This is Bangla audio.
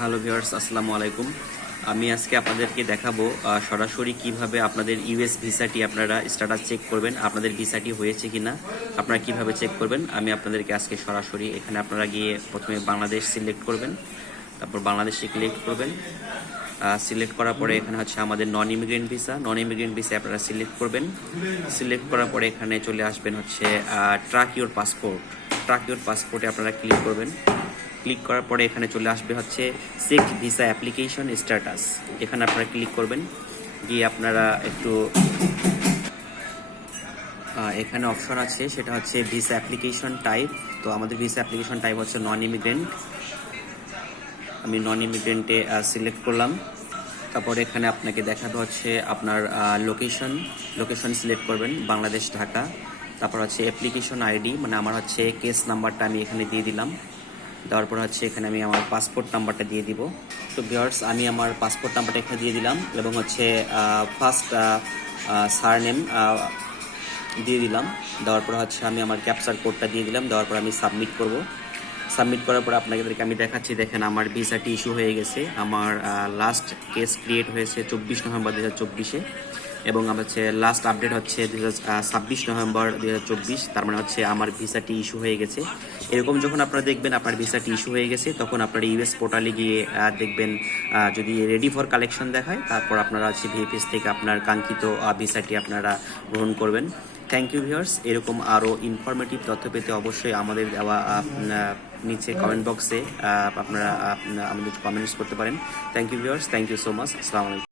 হ্যালো ভিউয়ার্স, আসসালামু আলাইকুম। আমি আজকে আপনাদেরকে দেখাবো সরাসরি কিভাবে আপনাদের ইউএস ভিসাটি আপনারা স্ট্যাটাস চেক করবেন, আপনাদের ভিসাটি হয়েছে কিনা আপনারা কিভাবে চেক করবেন। আমি আপনাদেরকে আজকে সরাসরি এখানে আপনারা গিয়ে প্রথমে বাংলাদেশ সিলেক্ট করবেন, তারপর বাংলাদেশে ক্লিক করবেন। সিলেক্ট করার পরে এখানে হচ্ছে আমাদের নন ইমিগ্রেন্ট ভিসা আপনারা সিলেক্ট করবেন। সিলেক্ট করার পরে এখানে চলে আসবেন হচ্ছে ট্র্যাক ইউর পাসপোর্টে আপনারা ক্লিক করবেন। ক্লিক করার পরে এখানে চলে আসবে হচ্ছে চেক ভিসা অ্যাপ্লিকেশন স্ট্যাটাস, এখানে আপনারা ক্লিক করবেন। গিয়ে আপনারা একটু এখানে অপশন আছে, সেটা হচ্ছে ভিসা অ্যাপ্লিকেশন টাইপ। তো আমাদের ভিসা অ্যাপ্লিকেশন টাইপ হচ্ছে নন ইমিগ্রেন্ট। আমি নন ইমিগ্রেন্টে সিলেক্ট করলাম। তারপর এখানে আপনাকে দেখাতে হচ্ছে আপনার লোকেশন সিলেক্ট করবেন, বাংলাদেশ ঢাকা। তারপর হচ্ছে অ্যাপ্লিকেশন আইডি, মানে আমার হচ্ছে কেস নাম্বারটা আমি এখানে দিয়ে দিলাম। দেওয়ার পর হচ্ছে এখানে আমি আমার পাসপোর্ট নাম্বারটা দিয়ে দিব। তো ভিউয়ার্স, আমি আমার পাসপোর্ট নাম্বারটা এখানে দিয়ে দিলাম এবং হচ্ছে ফার্স্ট সারনেম দিয়ে দিলাম। দেওয়ার পর হচ্ছে আমি আমার ক্যাপচার কোডটা দিয়ে দিলাম। দেওয়ার পর আমি সাবমিট করব। সাবমিট করার পর আপনাদেরকে আমি দেখাচ্ছি, দেখেন আমার ভিসাটি ইস্যু হয়ে গেছে। আমার লাস্ট কেস ক্রিয়েট হয়েছে 24 নভেম্বর 2024-এ এবং আমার হচ্ছে লাস্ট আপডেট হচ্ছে 26 নভেম্বর 2024। তার মানে হচ্ছে আমার ভিসাটি ইস্যু হয়ে গেছে। এরকম যখন আপনারা দেখবেন আপনার ভিসাটি ইস্যু হয়ে গেছে, তখন আপনারা ইউএস পোর্টালে গিয়ে দেখবেন যদি রেডি ফর কালেকশন দেখায়, তারপর আপনারা হচ্ছে ভিএফএস থেকে আপনার কাঙ্ক্ষিত ভিসাটি আপনারা গ্রহণ করবেন। Thank you viewers. এরকম আরও ইনফরমেটিভ তথ্য পেতে অবশ্যই আমাদের দেওয়া নিচে কমেন্ট বক্সে আপনারা আমাদের কমেন্টস করতে পারেন। Thank you viewers, thank you so much. আসসালামু আলাইকুম।